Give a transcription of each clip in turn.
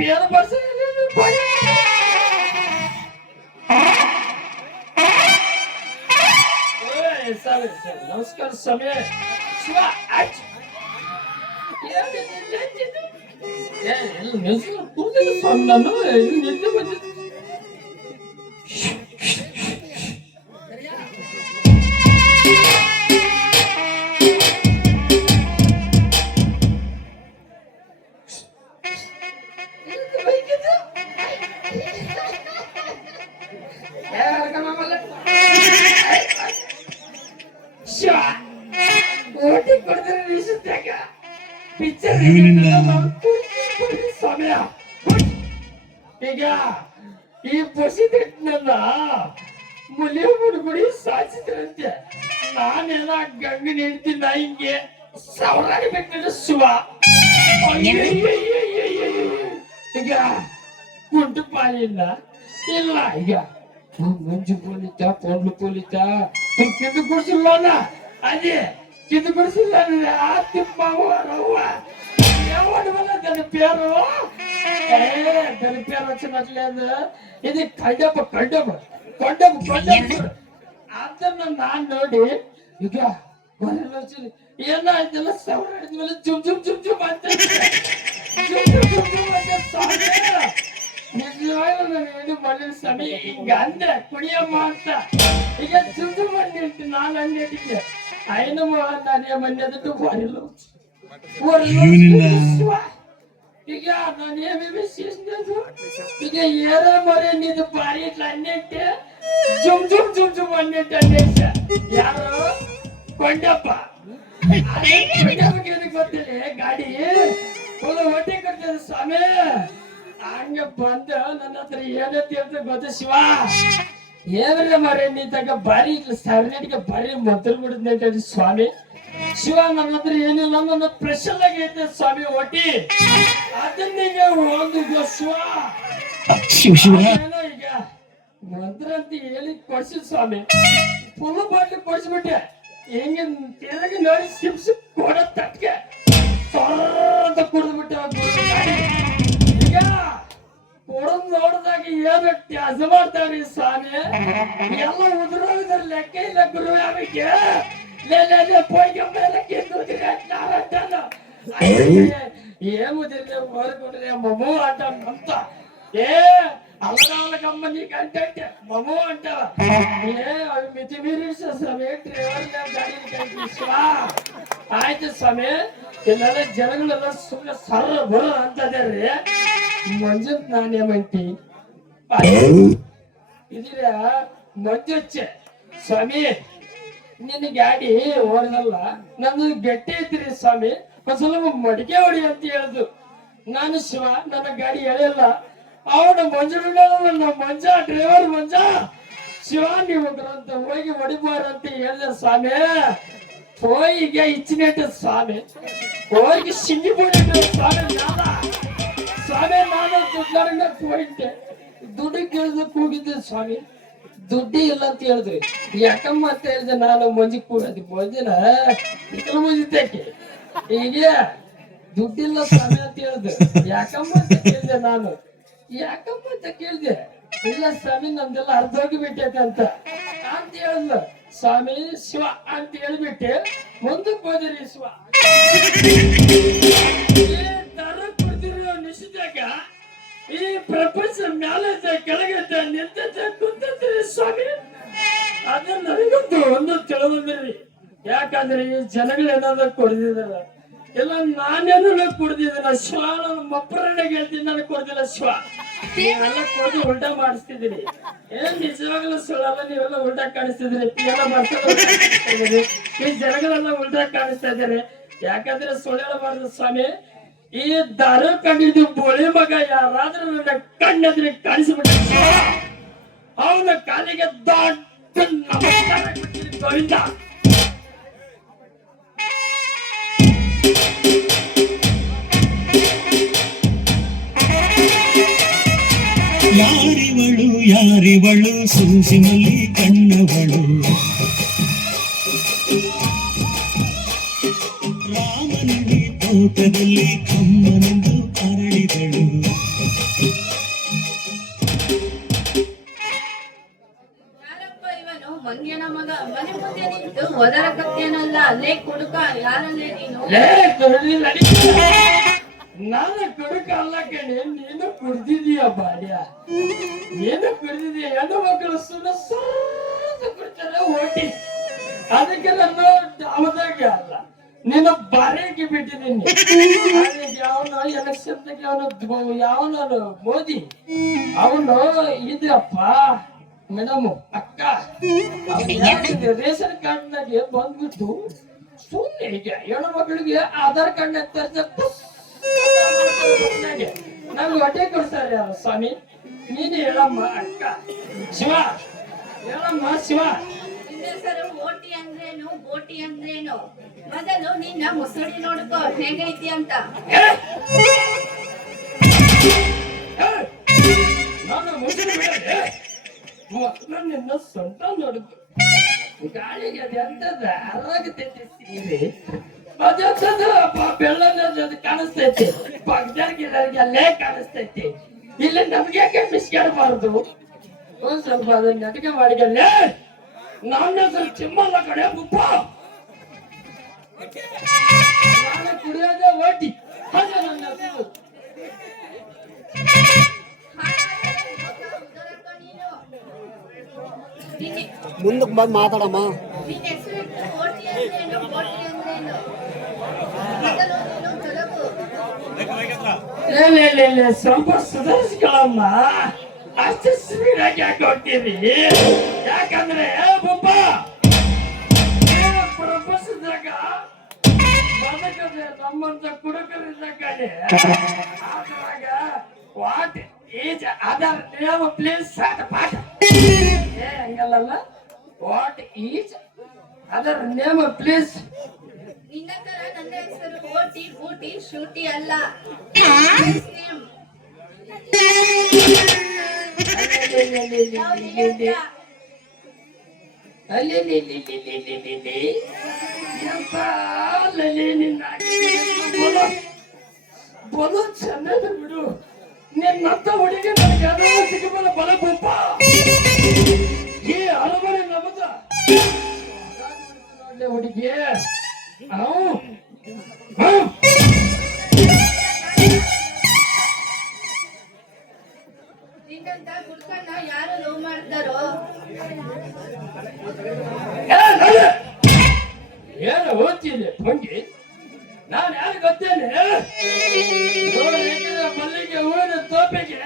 ಪೇರು ಬರ್ಸ ನಮಸ್ಕಾರ ಸಮಯ ಶಿವ ಕೂತಿದ್ದ ಸ್ವಾಮಿ ನಾನು ನಿದ್ದೆ ಬಂದಿದ್ದೆ ಸಮಯ ಈಗ ಈ ಬಸಿದಿಟ್ಟನಲ್ಲ ಮುಲಿ ಹುಡುಗುಡಿ ಸಾಚಿದ್ರಂತೆ ನಾನೇನ ಗಂಗನ ಹೇಳ್ತೀನಿ ಹಿಂಗೆ ಸಾವಿರಾಗಬೇಕು ಶಿವ ಈಗ ಕುಂಟು ಪಾಲಿಲ್ಲ ಇಲ್ಲ ಈಗ ಮಂಜು ಪೋಲಿತ ಪೊಂಡ್ಲು ಪೋಲಿತ ಕಿಂದು ಕುಡಿಸಿಲ್ವನ ಅದೇ ಕಿಂದು ಕುಡಿಸಿಲ್ಲ ಆ ತಿಮ್ಮವ್ವ ರವ್ವ ಯಾವಡವಲ್ಲ ನನ್ನ ಪೇರು ನನ್ನ ಪೇರು వచ్చినట్లేదు ఇది కడప ಅದನ್ನ ನಾನ್ ನೋಡಿ ಈಗ ಹೊರಲ್ಲ వచ్చి ಏನಾಯ್ತಲ್ಲ ಸವರ ಹಿಡಿದ್ಮೇಲೆ ಜುಮ್ ಜುಮ್ ಜುಮ್ ಜುಮ್ ಅಂತ ನಿಜವಾಗ್ಲೂ ನಾನು ಹೇಳಿ ಮಲ್ಲಿನ ಸಮಯ ಹಿಂಗ ಅಂದೆ ಕುಡಿಯಮ್ಮ ಅಂತ ಈಗ ಜುಮ್ ಜುಮ್ ಅಂತ ಹೇಳ್ತೀನಿ ನಾನು ಹಂಗೆ ಹೇಳಿದ್ದೆ అయిన నానే మన్నెదట వారిలో ಈಗ ನಾನೇಮೇಮಿ చేసినది ಈಗ ఏరా మరి నీది భారీ ఇట్లా అన్నింటే జుమ్ జుమ్ జుమ్ జుమ్ అన్నింటే అనేసా ಯಾರು కొండప్ప కొండప్పకి ಗೊತ್ತಿಲ್ಲ ಗಾಡಿ ಫುಲ್ ಹೊಟ್ಟೆ ಕಟ್ತದೆ ಸ್ವಾಮಿ ಹಂಗೆ ಬಂದ ನನ್ನ ಹತ್ರ ಏನಂತ ಹೇಳ್ತ ಗೊತ್ತ ಶಿವ ಏನ್ರ ಮರೆ ನೀ ತಗ ಬಾರಿ ಸರಣಿಗೆ ಬಾರಿ ಮೊದಲು ಬಿಡುತ್ತೆ ಸ್ವಾಮಿ ಶಿವ ನನ್ನ ಹತ್ರ ಏನಿಲ್ಲ ನನ್ನ ಸ್ಪೆಷಲ್ ಆಗಿ ಐತೆ ಸ್ವಾಮಿ ಒಟ್ಟಿ ಅದನ್ನೀಗ ಒಂದು ಶಿವ ಈಗ ಮಂತ್ರ ಅಂತ ಹೇಳಿ ಕೊಡ್ಸಿದ್ ಸ್ವಾಮಿ ಫುಲ್ ಬಾಟ್ಲಿ ಕೊಡ್ಸ್ಬಿಟ್ಟೆ ಹೆಂಗೆ ತೆರಗಿ ನೋಡಿ ಸಿಪ್ಸ್ ಕೊಡ ತಟ್ಗೆ ಅಂತ ಕುಡಿದ್ಬಿಟ್ಟೆ ಈಗ ಕೊಡದ್ ನೋಡಿದಾಗ ಏನು ತ್ಯಾಸ ಮಾಡ್ತಾವ್ರಿ ಸ್ವಾಮಿ ಎಲ್ಲ ಉದುರೋದ್ರ ಲೆಕ್ಕ ಇಲ್ಲ ಗುರುವಿಗೆ ಪೋಯ್ಗೆ ಮೇಲೆ ಏನ್ ಮುದಿರ್ಲೆ ಓದ್ಕೊಂಡ್ರೆ ಮಮು ಅಂಟ ಅಂತ ಅಲ್ಲಗಮ್ಮ ನೀ ಕಂಟೆ ಮಮು ಅಂಟವ ಅవి ಮಿತಿ ಮೀರಿ ಸ್ವಾಮಿ ಡ್ರೈವರ್ ಗಾಡಿ ಆಯ್ತು ಸ್ವಾಮಿ ಇಲ್ಲೆಲ್ಲ ಜನಗಳೆಲ್ಲ ಸುಮ್ಮನೆ ಸರ್ರ ಬರ ಅಂತದ್ರಿ ಮಂಜುತ್ ನಾನೇಮಂಟಿ ಇದ್ರ ಮಂಜುಚ್ಚೆ ಸ್ವಾಮಿ ನಿನ್ನ ಗಾಡಿ ಓಡಲ್ಲ ನಂದು ಗಟ್ಟಿ ಐತ್ರಿ ಸ್ವಾಮಿ ಒಂದ್ ಸ್ವಲ್ಪ ಮಡಿಕೆ ಹೊಡಿ ಅಂತ ಹೇಳ್ದು ನಾನು ಶಿವ ನನ್ನ ಗಾಡಿ ಎಳೆಯಲ್ಲ ಅವನ ಮಂಜು ಮಂಜ ಡ್ರೈವರ್ ಮಂಜ ಶಿವ ನೀವು ಅಂತ ಹೋಗಿ ಹೊಡಿಬಾರ ಅಂತ ಹೇಳ್ದೆ ಸ್ವಾಮಿ ಹೋಯಿಗೆ ಇಚ್ಚಿನೆಟ್ಟ ಸ್ವಾಮಿ ಹೋಗಿ ಸಿಂಗಿ ಬಿಡಿಟ್ಟು ಸ್ವಾಮಿ ಸ್ವಾಮಿ ನಾನು ದುಡ್ಡಾರಂಗ ಹೋಗಿದ್ದೆ ದುಡ್ಡು ಕೇಳಿದಕ್ಕೆ ಹೋಗಿದ್ದೆ ಸ್ವಾಮಿ ದುಡ್ಡಿ ಇಲ್ಲ ಅಂತ ಹೇಳಿದ್ರಿ ಯಾಕಮ್ಮ ಅಂತ ಹೇಳಿದೆ ನಾನು ಮಂಜಿ ಕೂಡದಿ ಮಂಜಿನ ಇಕಲ ಮುಂಜಿದ್ದಕ್ಕೆ ಹೀಗೆ ದುಡ್ಡಿಲ್ಲ ಸ್ವಾಮಿ ಅಂತ ಹೇಳಿದೆ ಯಾಕಮ್ಮ ಅಂತ ಕೇಳಿದೆ ನಾನು ಯಾಕಮ್ಮ ಅಂತ ಕೇಳಿದೆ ಇಲ್ಲ ಸ್ವಾಮಿ ನಮ್ದೆಲ್ಲ ಅರ್ಧ ಹೋಗಿಬಿಟ್ಟೈತೆ ಅಂತ ಹೇಳಿದ್ಲು ಸ್ವಾಮಿ ಶಿವ ಅಂತ ಹೇಳ್ಬಿಟ್ಟೆ ಮುಂದಕ್ಕೆ ಹೋದಿರಿ ಶಿವ ದರ ಕೊಡ್ತಿರೋ ನಿಶ್ಚಿತಾಗ ಈ ಪ್ರಪಂಚ ಮ್ಯಾಲೈತೆ ಕೆಳಗೈತೆ ನಿಂತೈತೆ ಕುಂತೈತ್ರಿ ಸ್ವಾಮಿ ಅದನ್ನ ನನಗಂತೂ ಒಂದು ತಿಳಿದ್ರಿ ಯಾಕಂದ್ರೆ ಈ ಜನಗಳು ಏನಾದ್ರು ಕೊಡ್ದಿದಾರ ಇಲ್ಲ ನಾನೇನು ಕೊಡ್ದಿದ್ದೀನ ಶಿವ ನನ್ನ ಮಪ್ಪರಣ್ಣಿಗೆ ಹೇಳ್ತೀನಿ ನನಗೆ ಕೊಡ್ದಿಲ್ಲ ಶಿವ ನೀವೆಲ್ಲ ಕೊಡ್ದು ಉಲ್ಟಾ ಮಾಡಿಸ್ತಿದ್ದೀರಿ ಏನ್ ನಿಜವಾಗ್ಲೂ ಸುಳ್ಳಲ್ಲ ನೀವೆಲ್ಲ ಉಲ್ಟಾ ಕಾಣಿಸ್ತಿದ್ರಿ ಎಲ್ಲ ಮಾಡ್ತಿದ್ರಿ ಈ ಜನಗಳೆಲ್ಲ ಉಲ್ಟಾ ಕಾಣಿಸ್ತಾ ಇದ್ದಾರೆ ಯಾಕಂದ್ರೆ ಸುಳ್ಳು ಹೇಳಬಾರ್ದು ಸ್ವಾಮಿ ಈ ದಾರು ಕಂಡಿದ್ದು ಬೋಳಿ ಮಗ ಯಾರಾದ್ರೂ ನನ್ನ ಕಣ್ಣೆದ್ರಿ ಕಾಣಿಸ್ಬಿಟ್ಟ ಅವನ ಕಾಲಿಗೆ ದೊಡ್ಡ ನಮಸ್ಕಾರ ಗೋವಿಂದ ಯಾರಿವಳು ಸೂಸಿನಲ್ಲಿ ಕಣ್ಣವಳು ರಾಮನಲ್ಲಿ ತೋಟದಲ್ಲಿ ಕಮ್ಮನೆಂದು ಅರಳಿದಳು ಲೇ ಕುಡಿದಿಲ್ಲ ಅಡಿಕೆ. ನಾನು ಕುಡುಕ ಅಲ್ಲ ಕಣೆ, ನೀನು ಕುಡ್ದಿದೀಯ ಬಾಡ್ಯ. ನೀನು ಕುಡ್ದಿದೀಯ. ಹೆಣ್ಣು ಮಕ್ಕಳು ಸುಮ್ಮನೆ ಕುಡ್ತಾರೆ ಓಟಿ. ಅದಕ್ಕೆ ನಾನು ಅವದಾಗ ಅಲ್ಲ, ನೀನು ಬಾರಿಗೆ ಬಿಟ್ಟಿದ್ದೀನಿ. ಯಾವನು ಎಲೆಕ್ಷನ್ದಾಗ ಯಾವನು ಮೋದಿ ಅವನು ಇದಪ್ಪ ಮೇಡಮ್ ಅಕ್ಕ ರೇಷನ್ ಕಾರ್ಡ್ನಾಗೆ ಬಂದ್ಬಿಟ್ಟು ಸುಮ್ಮನೆ ಈಗ ಹೆಣ್ಣು ಮಕ್ಕಳಿಗೆ ಆಧಾರ್ ಕಾರ್ಡ್ ನಂಗೆ ಹೊಟ್ಟೆ ಕೊಡ್ತಾರೆ ಯಾರು ಸ್ವಾಮಿ? ನೀನು ಹೇಳಮ್ಮ ಅಕ್ಕ. ಶಿವ ಹೇಳಮ್ಮ ಶಿವ. ಹೆಸರು ಓಟಿ ಅಂದ್ರೇನು ಬೋಟಿ ಅಂದ್ರೇನು? ಮೊದಲು ನಿನ್ನ ಮುಸುಡಿ ನೋಡ್ಕೋ ಹೇಗೈತಿ ಅಂತ. ನಾನು ಮುಸುಡಿ ಬಿಡದೆ ನಿನ್ನ ಸೊಂಟ ನೋಡುದು. ಗಾಳಿಗೆ ಅದೆಂತದ ಅರಾಗತೈತಿ ಸೀರೆ, ಅದೆಂತದ ಬೆಳ್ಳದ ಕಾಣಿಸ್ತೈತಿ. ಪಕ್ಕದಾಗಿಲ್ಲರಿಗೆ ಅಲ್ಲೇ ಕಾಣಿಸ್ತೈತಿ. ಇಲ್ಲಿ ನಮ್ಗೆ ಯಾಕೆ ಮಿಸ್ಗಾಡಬಾರ್ದು? ಒಂದ್ ಸ್ವಲ್ಪ ಅದನ್ನ ನೆಟಕೆ ಮಾಡಿಗಲ್ಲೇ. ನನ್ನ ಹೆಸರು ಚಿಮ್ಮಲ್ಲ ಕಡೆ ಬುಪ್ಪ. ನಾನು ಕುಡಿಯೋದೇ ಓಟಿ. ಹಾಗೆ ನನ್ನ ಹೆಸರು. ಮುಂದಕ್ಕೆ ಬಂದು ಮಾತಾಡಮ್ಮ. ನಿನ್ನ ಹೆಸರು ಓಟಿ ಅಂದ್ರೇನು ಬೋಟಿ ಅಂದ್ರೇನು? ಮೊದಲು ನೀನು ತೊಲಗು. ಸ್ವಲ್ಪ ಸುಧಾರಿಸ್ಕೊಳಮ್ಮ. ಅಷ್ಟು ಸ್ಪೀಡ್ ಆಗಿ ಯಾಕೆ ಹೋಗ್ತೀರಿ? ಯಾಕಂದ್ರೆ ಬುಪ್ಪ ಪ್ರಪಂಚದಾಗ ಬದುಕದೆ ನಮ್ಮಂತ ಕುಡುಕರಿದ್ದ ಕಡೆ ಅದ್ರಾಗ what is other name please ಪಾಠ ಹಂಗಲ್ಲ. What is other name please. ನಿನ್ನ ತರ ನನ್ನ ಹೆಸರು ಓಟಿ ಬೂಟಿ ಶೂಟಿ ಅಲ್ಲ. ಬಲು ಚೆನ್ನಾಗಿ ಬಿಡು. ನಿನ್ನಂತ ಹುಡುಗಿ ನನಗೆ ಅದು ಸಿಗಬಲ್ಲ ಬಲ ಬುಪ್ಪ. ಈ ಹಲವಾರು ನಮ್ಮದ ನೋಡ್ಲೆ ಹುಡುಗಿ. ನಿನ್ನಂತ ಗುಡ್ಕನ್ನ ಯಾರು ಲವ್ ಮಾಡ್ತಾರೋ? ಏನು ಓದ್ತೀನಿ ಭಂಗಿ? ನಾನು ಯಾರು ಗೊತ್ತೇನೆ? ಮಲ್ಲಿಗೆ ಹೂವಿನ ತೋಪಿಗೆ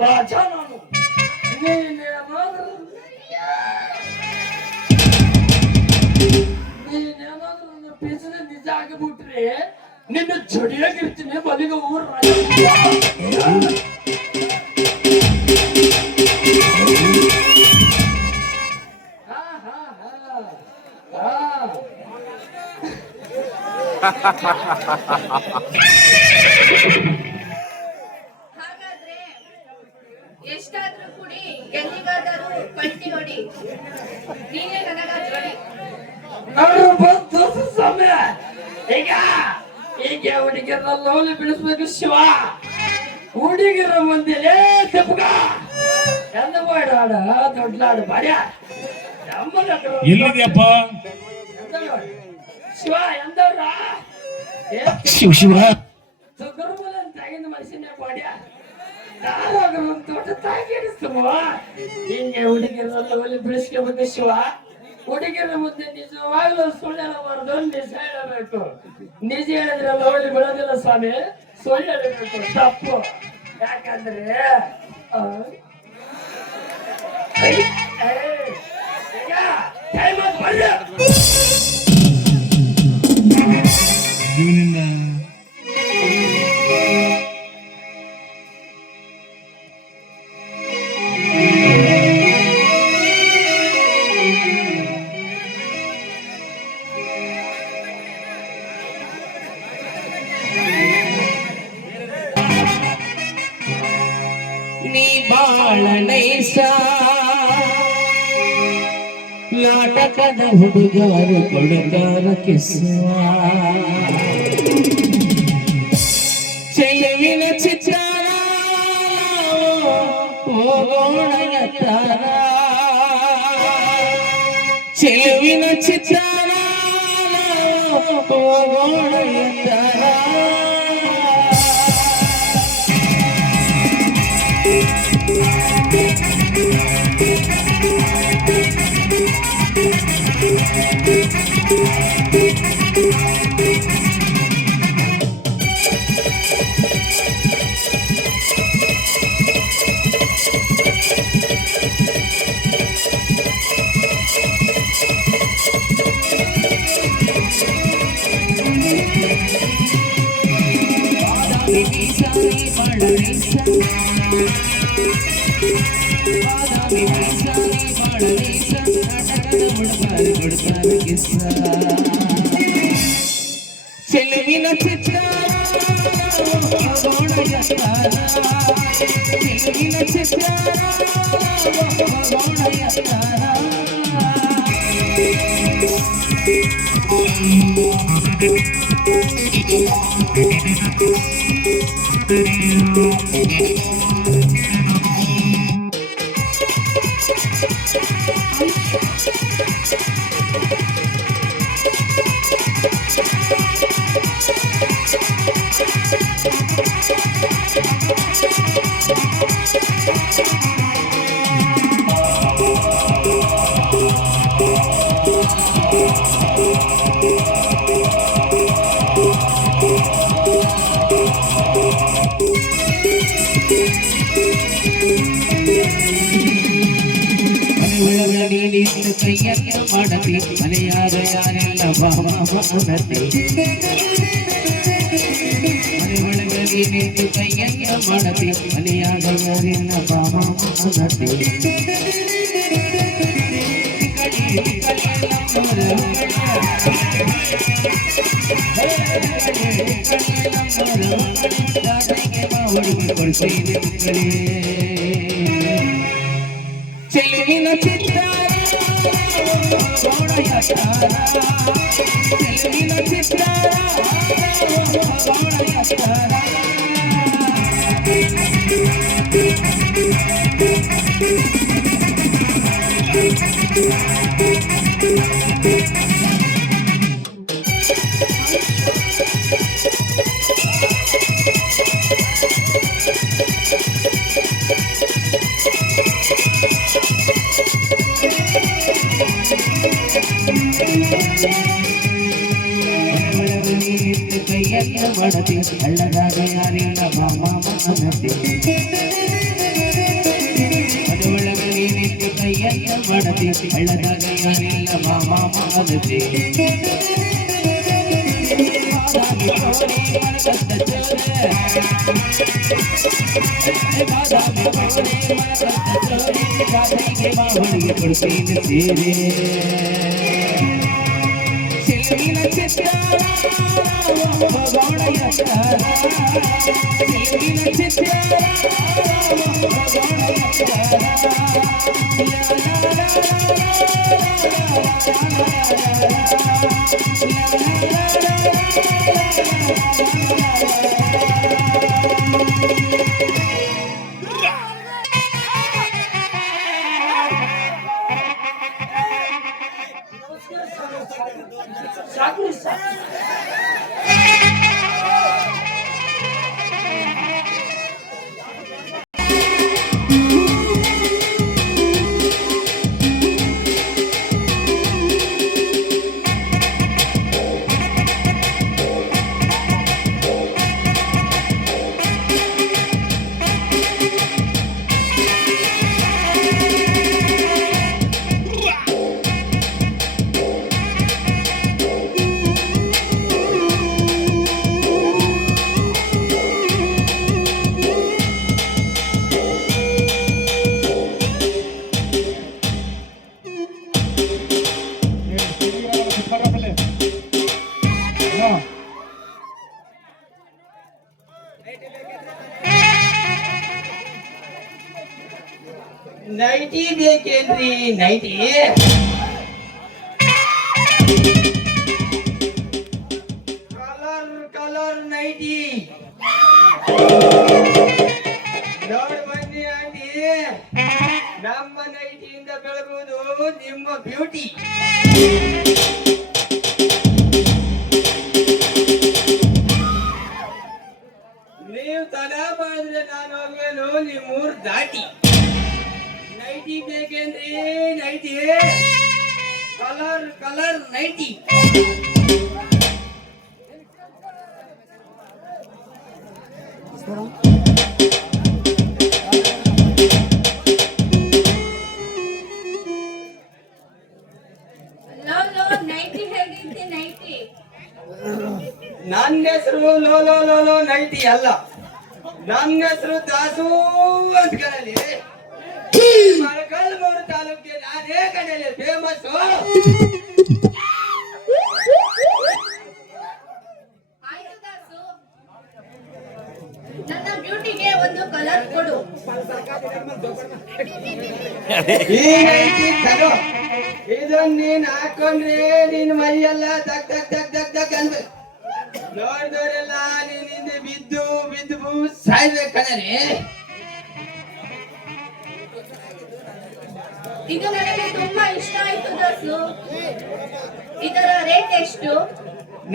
ರಾಜ ನಾನು. ನೀನೇನಾದ್ರೂ ನನ್ನ ಪಿಸದ ನಿಜ ಆಗಿಬಿಟ್ರೆ ನಿನ್ನ ಜಡಿಯಾಗಿರ್ತೀನಿ. ಮಲ್ಲಿಗೆ ಹೂವು ರಾಜ. ಹಾಗಾದ್ರೆ ಎಷ್ಟಾದ್ರೂ ಕುಡಿ, ಎಲ್ಲಿಗಾದರೂ ಪಲ್ಟಿ ಹೊಡಿ. ನೀನೇ ನನಗ ಜೋಡಿ. ಸಮಯ ಈಗ ಈಗ ಹುಡುಗಿಯರ ಲೋಲಿ ಬಿಡಿಸ್ಬೇಕು ಶಿವ. ಹುಡುಗಿರ ಮುಂದೆ ತಪ್ಪಗ ಎಂದ ಬಾಡ ದೊಡ್ಡಲಾಡು ಬಾಡ್ಯ ಎಲ್ಲಿದ್ಯಪ್ಪ ಶಿವ ಎಂದವ್ರ ಶಿವ ಶಿವ ಸುಗರ್ಮಲ ತಾಗಿನ ಮನುಷ್ಯನೇ ಬಾಡ್ಯ ತೋಟ ತಾಗಿಡಿಸ್ತವ. ಹಿಂಗೆ ಹುಡುಗಿರ ಲೋಲಿ ಬಿಡಿಸ್ಕೋಬೇಕು ಶಿವ. ಹುಡುಗಿರ ಮುಂದೆ ನಿಜವಾಗ್ಲೂ ಸುಳ್ಳು ಹೇಳಬಾರ್ದು, ನಿಜ ಹೇಳಬೇಕು. ನಿಜ ಹೇಳಿದ್ರೆ ಲವಲಿ ಬಿಡೋದಿಲ್ಲ ಸ್ವಾಮಿ, ಸುಳ್ಳು ಹೇಳಬೇಕು ತಪ್ಪು. ಯಾಕಂದ್ರೆ ಇವನಿಂದ ನೀ ಬಾಳ ನೈಸ ನಾಟಕದ ಹುಡುಗಾರು ಕೊಡುಗಾರ ಕಿಸುವ ಚೆಲುವಿನ ಚಿತ್ತಾರ ಓಗೋಣಗತ್ತಾರ ಚೆಲುವಿನ ಚಿತ್ತಾರ ಹೋಗೋಣ ಎಂದರ ಚೆಲುವಿನ ಚಿತ್ರ ಚೆಲುವಿನ ಚಿತ್ರ ಕೈಯನ್ನು ಮಾಡತಿ ಮನೆಯಾಗ ಯಾರೆಲ್ಲ ಬಾಮನತಿ ಮನೆ ಒಳಗಲಿ ನಿಂತು ಕೈಯನ್ನು ಮಾಡತಿ ಮನೆಯಾಗ ಯಾರೆಲ್ಲ ಬಾಮನತಿ ಚೆಲುವಿನ ಚಿತ್ರ ಚೆಲುವಿನ ಚಿತ್ರ ಕೈಯಲ್ಲ ಮಾಡತಿ ಹಳ್ಳದಾಗ ಯಾರಿಲ್ಲ ಬಾಮನತಿ ಮನೆಯೊಳಗಲಿ ನಿಂತು ಕೈಯಲ್ಲ ಮಾಡತಿ ಹಳ್ಳದಾಗ ಯಾರಿಲ್ಲ ಬಾಮನತಿ ಕೊಡ್ತೀನಿ ಸೇರೆ ಚೆಲುವಿನ ಚಿತ್ರ ಚೆಲುವಿನ ಚಿತ್ರ ಸಾಕು ಸಾಕು ನೈಟಿ ಬೇಕೇನ್ರಿ ನೈಟಿ ಕಲರ್ ಕಲರ್ ನೈಟಿ ನೋಡಿ ಬನ್ನಿ ಆಂಟಿ ನಮ್ಮ ನೈಟಿಯಿಂದ ಬೆಳಗುವುದು ನಿಮ್ಮ ಬ್ಯೂಟಿ ನೀವು ತಡ ಮಾಡಿದ್ರೆ ನಾನು ಹೋಗ್ವೇನು ನಿಮ್ಮೂರ್ ದಾಟಿ. ನೈಟಿ ಬೇಕೇನ್ರಿ? Nighty colour colour nighty. ಲೋ ಲೋ ನೈಟಿ ಹೇಗೈತಿ ನೈಟಿ? ನನ್ನ ಹೆಸರು ಲೋ ಲೋ ಲೋ ಲೋ ನೈಟಿ ಅಲ್ಲ, ನನ್ನ ಹೆಸರು ದಾಸು ಅಂತ ಕಣಲಿ. ಮರಕಲ್ಮೂರು ತಾಲೂಕಿಗೆ ನಾನೇ ಕಣಲಿ ಫೇಮಸ್. ಆಯ್ತು ದಾಸು, ನನ್ನ ಬ್ಯೂಟಿಗೆ ಒಂದು ಕಲರ್ ಕೊಡು. ಈ ನೈಟಿ ತಗೋ, ಇದನ್ನ ನೀನ್ ಹಾಕೊಂಡ್ರೆ ನಿನ್ ಮೈಯೆಲ್ಲ ದಗ್ ದಗ್ ದಗ್ ದಗ್ ದಗ್ ಅನ್ಬೇಕು. ನೋಡಿದವರೆಲ್ಲ ನೀನ್ ಹಿಂದೆ ಬಿದ್ದು ಬಿದ್ದು ಸಾಯ್ಬೇಕು ಕಣರಿ. ಇದು ನನಗೆ ತುಂಬಾ ಇಷ್ಟ ಆಯ್ತು ದಾಸು. ಇದರ ರೇಟ್ ಎಷ್ಟು?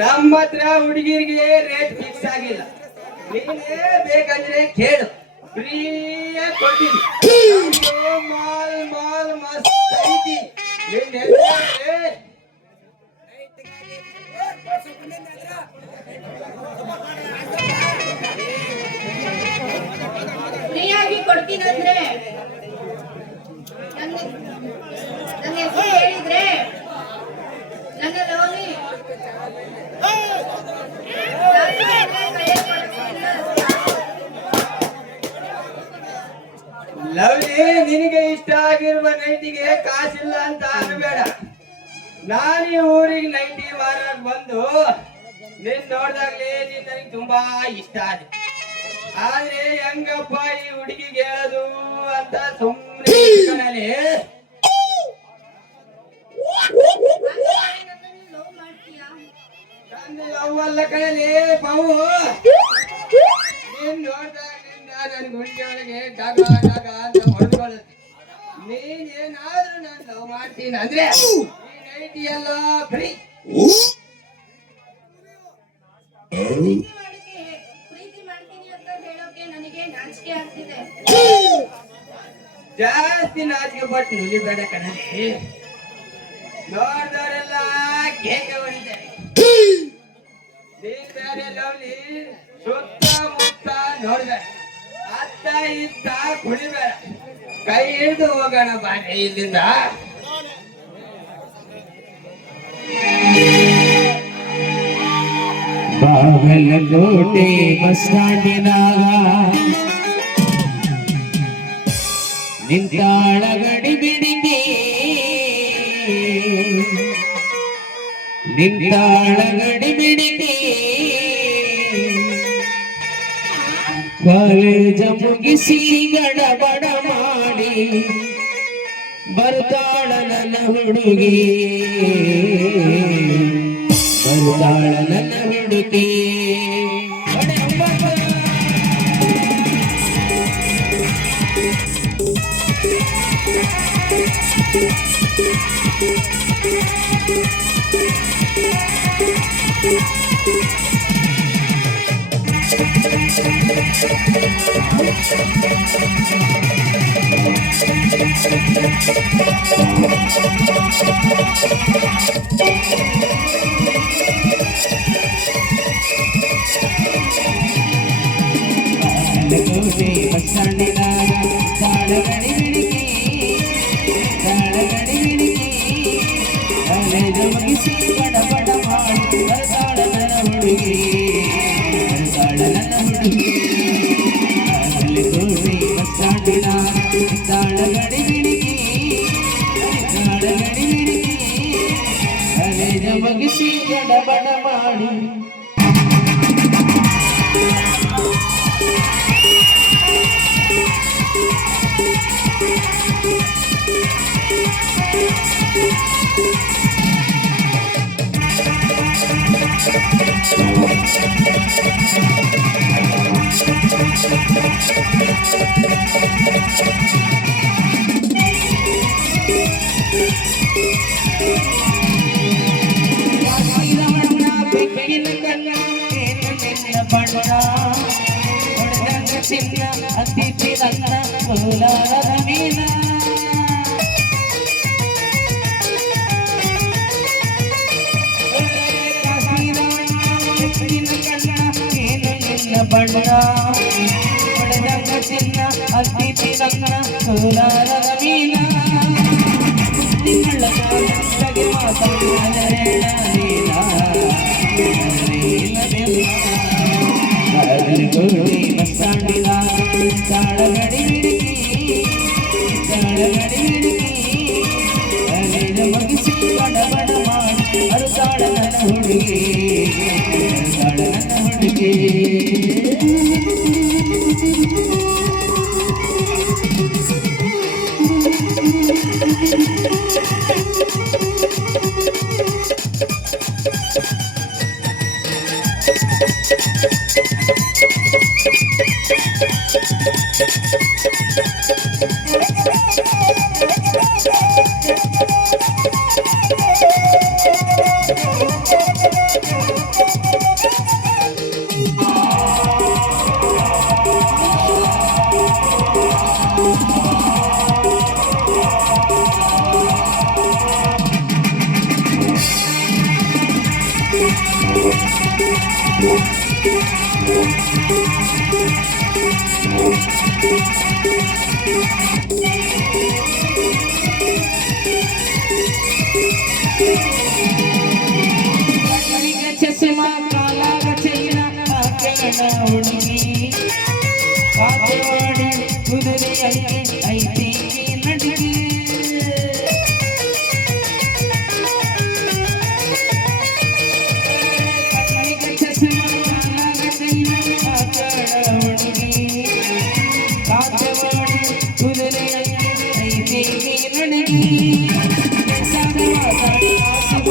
ನಮ್ಮ ಹತ್ರ ಹುಡುಗಿರಿಗೆ ರೇಟ್ ಫಿಕ್ಸ್ ಆಗಿಲ್ಲ, ನೀನೇ ಬೇಕಂದ್ರೆ ಕೇಳು, ಫ್ರೀಯಾಗಿ ಕೊಡ್ತೀನಿ. ಮಾಲ್ ಮಾಲ್ ಮಸ್ತ್ ಐತಿ. ನಿನ್ ಹೆಸ್ರೇನ್ರಿ? ಫ್ರೀಯಾಗಿ ಕೊಡ್ತೀನಂದ್ರೆ ನನ್ನ ಹೆಸರು ಹೇಳಿದ್ರೆ ನನ್ನ ಲೋನಿ ಲವ್ಲಿ, ನಿನಗೆ ಇಷ್ಟ ಆಗಿರುವ ನೈಟಿಗೆ ಕಾಸಿಲ್ಲ ಅಂತ ಅನ್ಬೇಡ. ನಾನು ಈ ಊರಿಗೆ ನೈಟಿ ಮಾರಕ್ ಬಂದು ನಿನ್ ನೋಡ್ದಾಗ್ಲೇ ನೀನ್ ನನಗೆ ತುಂಬಾ ಇಷ್ಟ ಆದ. ಆದ್ರೆ ಹೆಂಗಪ್ಪ ಈ ಹುಡುಗಿಗೆ ಹೇಳೋದು ಅಂತ ಸುಮ್ಮನೆ ಲವ್ ಮಾಡ್ತೀಯಾ? ನಂದು ಅವಲ್ಲ ಕಣಲಿ ಬಾವು. ನೀನ್ ನೋಡ್ದಾಗ್ಲಿಂದ ನನ್ ಗುಂಡಿಗೆ ಒಳಗೆ ಡಗ ಡಗ ಅಂತ ಹೊಡೆದುಕೊಳ್ಳುತ್ತೆ. ನೀನೇನಾದ್ರೂ ನಾನು ಲವ್ ಮಾಡ್ತೀನಿ ಅಂದ್ರೆ ಈ ನೈಟಿ ಎಲ್ಲ ಫ್ರೀ. ಪ್ರೀತಿ ಮಾಡ್ತೀನಿ ಅಂತ ಹೇಳೋಕೆ ನನಗೆ ನಾಚಿಕೆ ಆಗ್ತಿದೆ. ಜಾಸ್ತಿ ನಾಚಿಕೆ ಪಟ್ಟು ನುಲಿಬೇಡ ಕಣಲಿ. ನೋಡ್ದವರೆಲ್ಲ ಕೇಕೆ ಹೊಡಿತಾರೆ. ನೀನ್ ಬೇರೆ ಲವ್ಲಿ, ಸುತ್ತಮುತ್ತ ನೋಡ್ಬೇಡ, ಅತ್ತ ಇತ್ತ ಕುಡಿಬೇಡ, ಕೈ ಹಿಡಿದು ಹೋಗೋಣ ಬಾರೆ ಇಲ್ಲಿಂದ. ಬಾಗಲಕೋಟೆ ಬಸ್ ಸ್ಟ್ಯಾಂಡಿನಾಗ ನಿಂತಾಳ ಗಡಿ ಬಿಡಿಗೆ, ನಿಂತಾಳ ಗಡಿ ಬಿಡಿಗೆ. ಕಾಲೇಜ ಮುಗಿಸಿ ಗಡಬಡ ಮಾಡಿ ಬರ್ತಾಳ ನನ್ನ ಹುಡುಗಿ, ಬರ್ತಾಳ ನನ್ನ ಹುಡುಗಿ. ಬಾಗಲಕೋಟೆ ಬಸ್ ಸ್ಟ್ಯಾಂಡಿನಾಗ ತಾಳಗಡಿ ಬಿಡಿಗೆ, ತಾಳಗಡಿ ಬಿಡಿಗೆ. ಕಾಲೇಜ ಮುಗಿಸಿ ಬಡಬಡ ಮಾಡಿ ಬರ್ತಾಳ ನನ್ನ ಹುಡುಗಿ, ಬರ್ತಾಳ ನನ್ನ ಹುಡುಗಿ. ಬಾಗಲಕೋಟೆ ಬಸ್ ಸ್ಟ್ಯಾಂಡಿನಾಗ ತಾಳಗಡಿ ಬಿಡಿಗೆ, ತಾಳಗಡಿ ಬಿಡಿಗೆ. ಕಾಲೇಜ ಮುಗಿಸಿ ಬಡಬಡ ಮಾಡಿ ಚಿನ್ನ ಅತಿಥಿ ನನ್ನ ಕೋಲಾರದ ಮೀನ ಬಣ್ಣ ಹೊಡೆದ ಚಿನ್ನ ಅತಿಥಿ ನನ್ನ ಕೋಲಾರದ ಮೀನ ನಿಮ್ಮಳ ಕಾಲಕ್ಕೆ ಮಾತಾಡಿದ ಗೋಡಿ ಮಸ್ತಾಂಡಿದ ತಾಳಗಡಿ ಬಿಡುಕಿ ಮಗಿಸಿ ಬಡ ಬಡ ಮಾಡಿ ಅರುತಾಳ ನನ್ನ ಹುಡುಗಿ ನನ್ನ ಹುಡುಗಿ ಚಸ್ಮಾ ಕಾಲಾಗ ಚೈನ ಹಾಕಣ ಹುಡುಗಿ ಕಾತವಾಡಿ ಕುದುರೆಯಲ್ಲಿ ಐತಿ ನಡಿಗೆ ಕಣ್ಣಿಗೆ ಚಸ್ಮಾ ಕಾಲಾಗ ಚೈನ ಹಾಕಣ ಹುಡುಗಿ ಕಾತವಾಡಿ ಕುದುರೆಯಲ್ಲಿ ಐತಿ ನಡಿಗೆ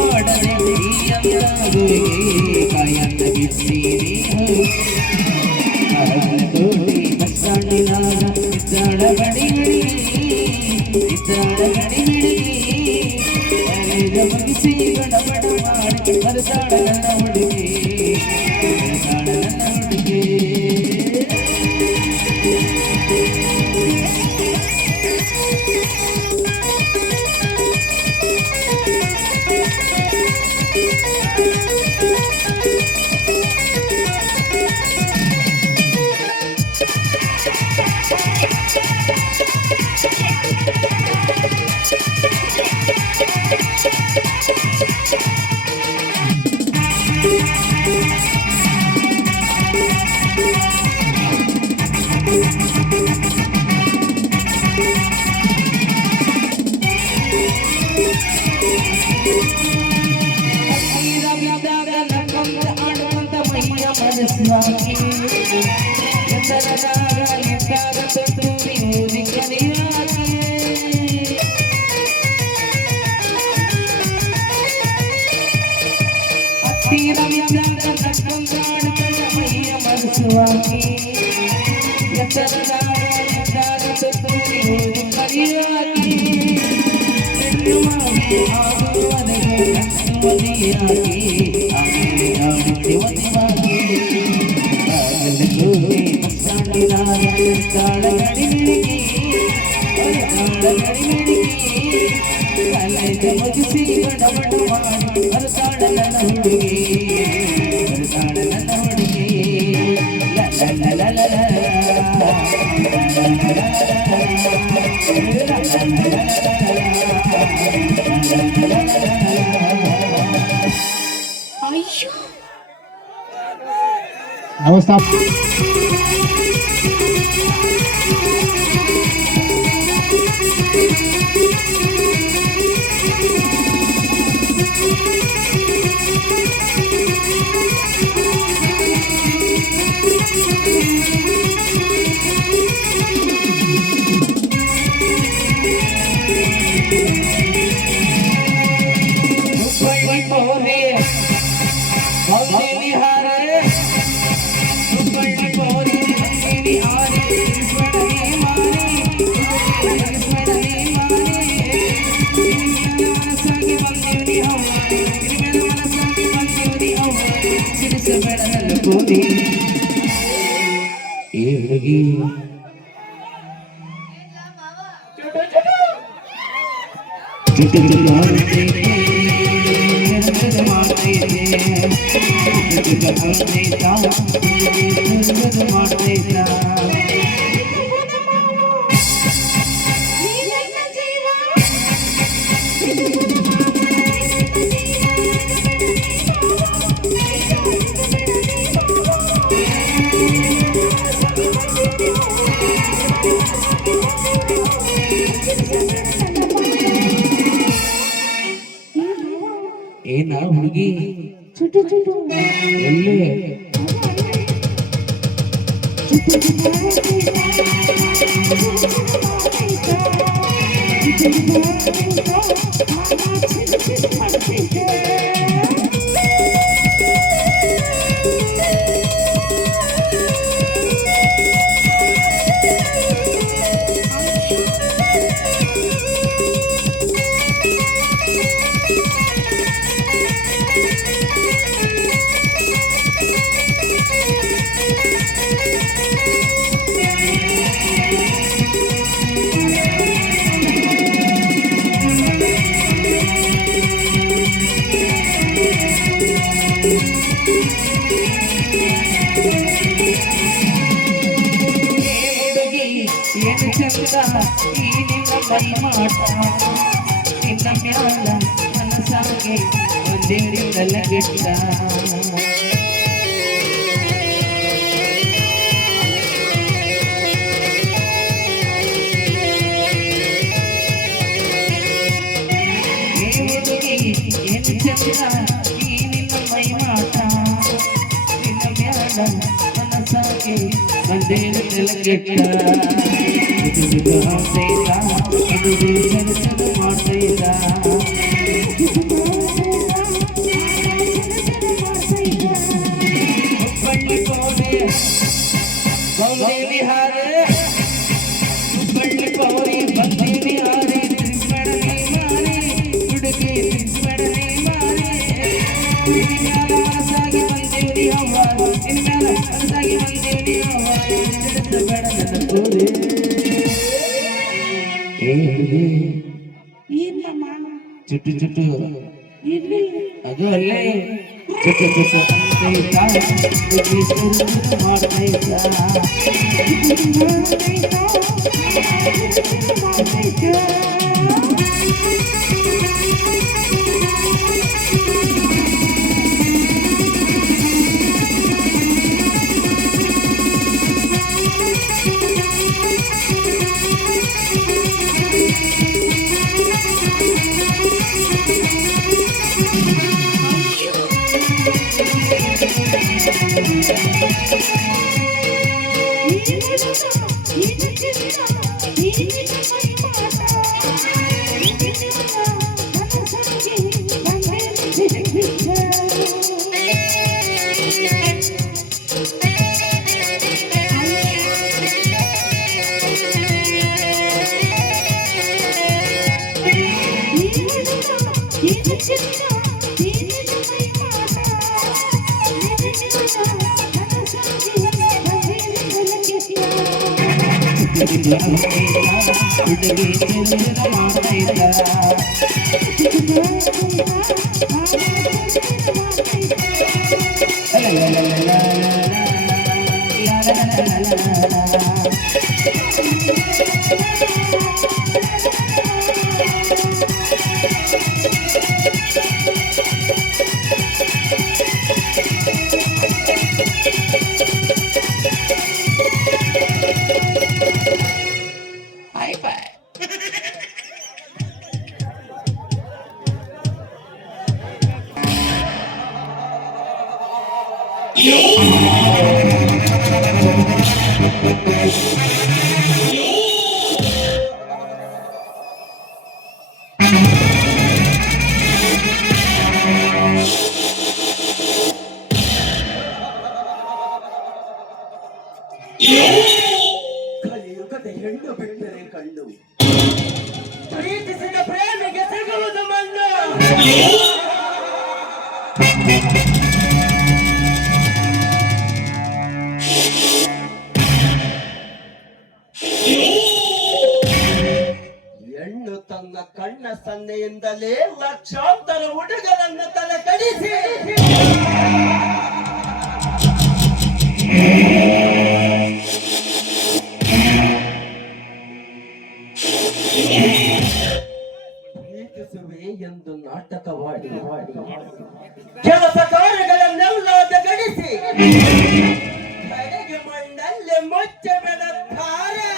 ಮಾಡದೆ ಕಾಯನ್ನ ಬಿಡ್ತೀರಿ ಕೋಟಿ ಮಸ್ತಾಡಿನಾಗ ಇದ್ದಾಳ ಗಡಿ ಮುಗಿಸಿ ಬಡ ಬಡ ಮಾಡಿ ಬರತಾಳ ನನ್ನ ಹುಡುಗಿ ನನ್ನ ಹುಡುಗಿ ಮುಗಿಸಿ ಬಡ ಬಡ ಮಾಡಿ ಬರತಾಳ ನನ್ನ ಹುಡುಗಿ ಬರತಾಳ ನನ್ನ ಹುಡುಗಿ ಅಯ್ಯೋ ಅವಸ್ಥಾ ಏ ಹುಡುಗಿ ಚುಟು ಚುಟು. ಚುಟು ಚುಟು ಮಾಡ್ತೈತೆ, ಚುಟು ಮಾಡ್ತೈತೆ, ಚುಟು ಮಾಡ್ತೈತಾ, ಚುಟು ಮಾಡ್ತೈತಾ. ಏನ ಹುಡುಗಿ ಎಲ್ಲಿ ಏನು ಚಂದ ಈ ನಿನ್ನ ಮೈ ಮಾಟ ನಿನ್ನ ಮ್ಯಾಲ ಮನಸಾಗೆ ಒಂದೇರಿದಲ್ಲ ಗೆಟ್ಟ ಏನು ಚಂದ ಈ ನಿನ್ನ ಮೈ ಮಾಟ ನಿನ್ನ ಮ್ಯಾಲ ಮನಸಾಗೆ ಒಂದೇರಿದಲ್ಲ ಗೆಟ್ಟ ಹುಬ್ಬಳ್ಳಿ ಕೋಟೆ ಬಂದೇವಿ ಹಾರೆ ಹುಬ್ಬಳ್ಳಿ ಕೋರಿ ಬಂದೇವಿ ಹಾರೆ ತಿರುಮಡನೆ ಮಾರೆ ಹುಡುಗಿ ತಿರುಮಡನೆ ಮಾರೆ ನಿನ್ಮ್ಯಾಲ ಮನಸಾಗಿ ಬಂದೇವಿ ಹವ್ವ ನಿನ್ಮ್ಯಾಲ ಮನಸಾಗಿ ಬಂದೇವಿ ಹವ್ವ ಬೇಡ ನನ್ನ ಕೋರೆ ಚುಟ್ಟು ಚುಟ್ಟು ಅದು ಅಲ್ಲೇ ಚುಟ್ಟು ಚುಟ್ಟು ಕಲಿಯುಗದ ಹೆಣ್ಣು ಬಿಟ್ಟರೆ ಕಣ್ಣು ಪ್ರೀತಿಸಿದ ಪ್ರೇಮಿಗೆ ಸಿಗುವುದು ಮಣ್ಣು. ಕಣ್ಣ ಸನ್ನೆಯಿಂದಲೇ ಲಕ್ಷಾಂತರ ಹುಡುಗರನ್ನ ತಲೆ ಕಡಿಸಿ ಪ್ರೀತಿಸುವೆ ಎಂದು ನಾಟಕವಾಡಿ ಕೆಲಸ ಕಾರ್ಯಗಳನ್ನೆಲ್ಲ ಗಡಿಸಿ ಕಡೆಗೆ ಮಣ್ಣಲ್ಲಿ ಮುಚ್ಚೆ ಬಿಡುತ್ತಾರೆ.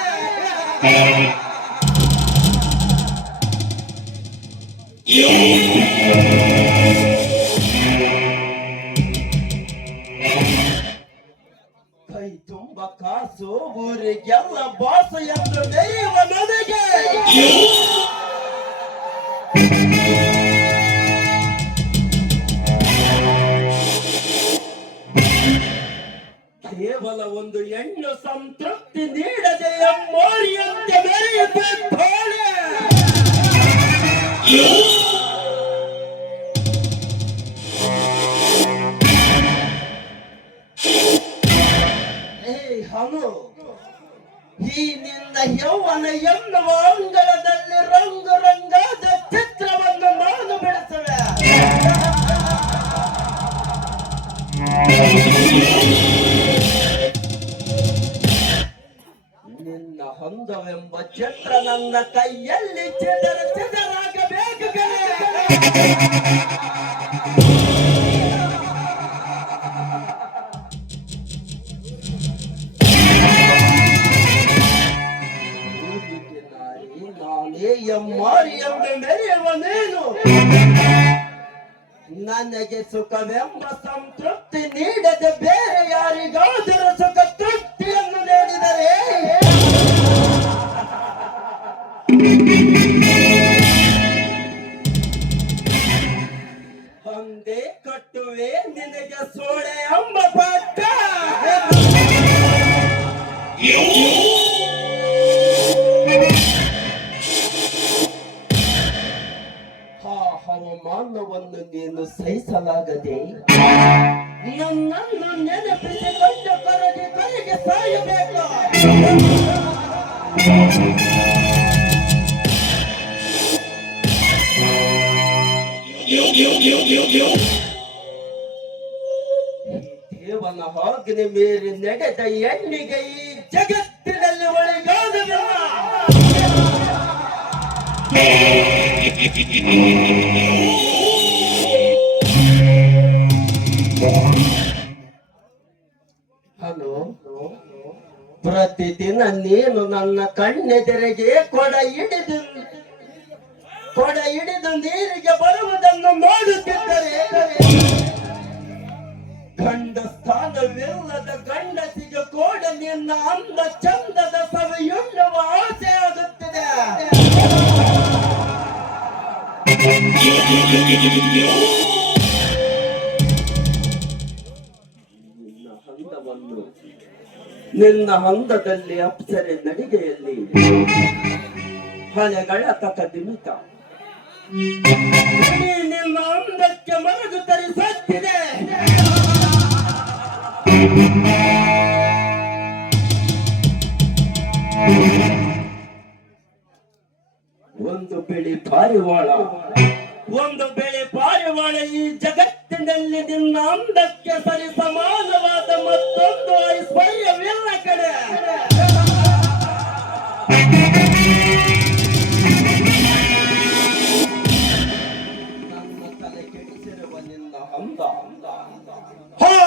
ಕೈ ತುಂಬ ಕಾಸು ಊರಿಗೆಲ್ಲ ಬಾಸು ಎಂದು ಮೆರೆಯುವ ನನಗೆ ಕೇವಲ ಒಂದು ಹೆಣ್ಣು ಸಂತೃಪ್ತಿ ನೀಡದೆ ಮೋರಿಯಂತೆ ಮೆರೆಯುತ್ತಿದ್ದಾಳೆ. ಹನು ಈ ನಿನ್ನ ಯೌವನ ಎನ್ನುವ ಅಂಗಳದಲ್ಲಿ ರಂಗು ರಂಗಾದ ಚಿತ್ರವನ್ನು ನಾನು ಬಿಡಿಸುವೆ. ನಿನ್ನ ಹೊಂದವೆಂಬ ಚಿತ್ರ ನನ್ನ ಕೈಯಲ್ಲಿ ಚೆದರಾಗಬೇಕು ನಾನೇ ಎಮ್ಮಾರಿ ಎಂದು ಮೆರೆಯುವ ನೀನು ನನಗೆ ಸುಖವೆಂಬ ಸಂತೃಪ್ತಿ ನೀಡದೆ ಬೇರೆ ಯಾರಿಗಾದರೂ ಸುಖ ತೃಪ್ತಿಯನ್ನು ನೀಡಿದರೆ ಒಂದೇ ಕಟ್ಟುವೆ ನಿನಗೆ ಸೋಳೆ ಎಂಬ ಪಟ್ಟ. ಹವಾಮಾನವನ್ನು ನೀನು ಸಹಿಸಲಾಗದೆ ನನ್ನನ್ನು ನೆನಪಿಸಿಕೊಂಡು ಕರಗಿ ಸಾಯಬೇಕು. ದೇವನ ಆಜ್ಞೆ ಮೀರಿ ನಡೆದ ಹೆಣ್ಣಿಗೆ ಈ ಜಗತ್ತಿನಲ್ಲಿ ಒಳಗಾಗಲಿಲ್ಲ. ಹಲೋ, ಪ್ರತಿದಿನ ನೀನು ನನ್ನ ಕಣ್ಣೆದರೆಗೆ ಕೊಡ ಹಿಡಿದು ನೀರಿಗೆ ಬರುವುದನ್ನು ನೋಡುತ್ತಿದ್ದರೆ ಗಂಡ ಸ್ಥಾನವಿಲ್ಲದ ಗಂಡಸಿಗೆ ಕೂಡ ನಿನ್ನ ಅಂದ ಚಂದದ ಸವಿಯುಣ್ಣುವ ಆಸೆ ಆಗುತ್ತಿದೆ. ನಿನ್ನ ಹಂದದಲ್ಲಿ ಅಪ್ಸರೆ ನಡಿಗೆಯಲ್ಲಿ ಹಳೆಗಳ ತಕದಿಮಿತ ನಿನ್ನ ಅಂದಕ್ಕೆ ಮರಗು ತರಿಸುತ್ತಿದೆ. ಒಂದು ಬೆಳೆ ಪಾರಿವಾಳ ಈ ಜಗತ್ತಿನಲ್ಲಿ ನಿನ್ನ ಅಂದಕ್ಕೆ ಸರಿ ಸಮಾನವಾದ ಮತ್ತೊಂದು ಐಶ್ವರ್ಯವಿಲ್ಲ ಕಡೆ. ನನ್ನ ತಲೆ ಕೆಡಿಸಿರುವ ನಿನ್ನ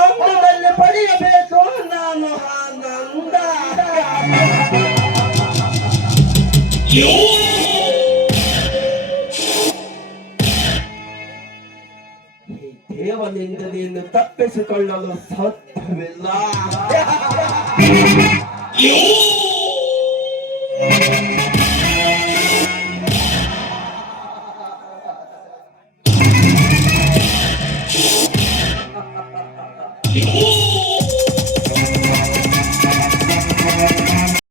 ಅಂದದಲ್ಲಿ ಪಡೆಯಬೇಕು ನಾನು ಆನಂದ. ದೇವನಿಂದ ನೀನು ತಪ್ಪಿಸಿಕೊಳ್ಳಲು ಸಾಧ್ಯವಿಲ್ಲ.